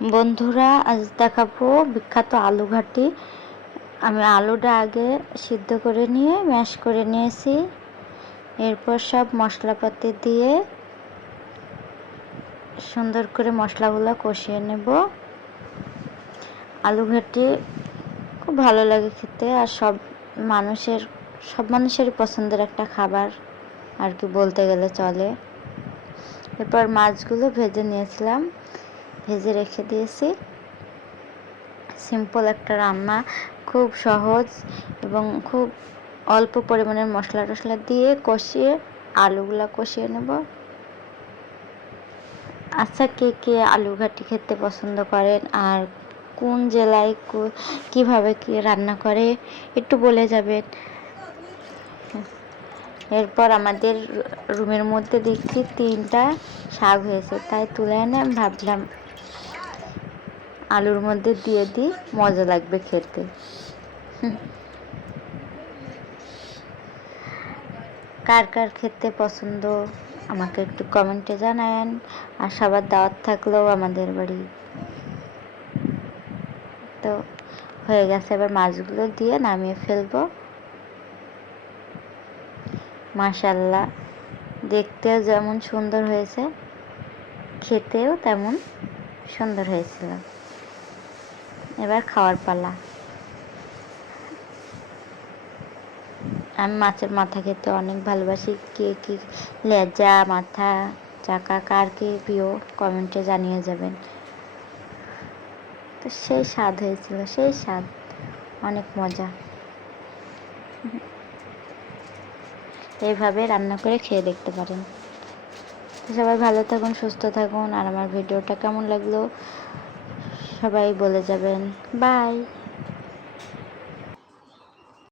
বন্ধুরা, আজ দেখাবো বিখ্যাত আলু ঘাটি। আমি আলুটা আগে সিদ্ধ করে নিয়ে ম্যাশ করে নিয়েছি। এরপর সব মশলাপাতি দিয়ে সুন্দর করে মশলাগুলো কষিয়ে নেব। আলু ঘাটি খুব ভালো লাগে খেতে, আর সব মানুষেরই পছন্দের একটা খাবার আর কি বলতে গেলে চলে। এরপর মাছগুলো ভেজে নিয়েছিলাম, ভেজে রেখে দিয়েছি। সিম্পল একটা রান্না, খুব সহজ এবং খুব অল্প পরিমাণের মশলা টশলা দিয়ে কষিয়ে আলুগুলা কষিয়ে নেব। আচ্ছা, কে কে আলু ঘাটি খেতে পছন্দ করেন আর কোন জেলায় কিভাবে কি রান্না করে একটু বলে যাবেন। এরপর আমাদের রুমের মধ্যে দেখছি 3টা শাক হয়েছে, তাই তুলে এনে আমি ভাবলাম আলুর মধ্যে দিয়ে দিই, মজা লাগবে খেতে। কার কার খেতে পছন্দ আমাকে একটু কমেন্টে জানায়েন। আর সবার দাওয়াত থাকলেও আমাদের বাড়ি। তো হয়ে গেছে, এবার মাছগুলো দিয়ে নামিয়ে ফেলবো। মাশাআল্লাহ, দেখতেও যেমন সুন্দর হয়েছে, খেতেও তেমন সুন্দর হয়েছিল। এবার খাওয়ার পালা। আমি মাছের মাথা খেতে অনেক ভালোবাসি। কে কি লেজা, মাথা, চাকা কার কি প্রিয় কমেন্টে জানিয়ে যাবেন। তো সেই স্বাদ হয়েছিল, সেই স্বাদ, অনেক মজা। এইভাবে রান্না করে খেয়ে দেখতে পারেন। সবাই ভালো থাকুন, সুস্থ থাকুন। আর আমার ভিডিওটা কেমন লাগলো সবাই বলে যাবেন। বাই।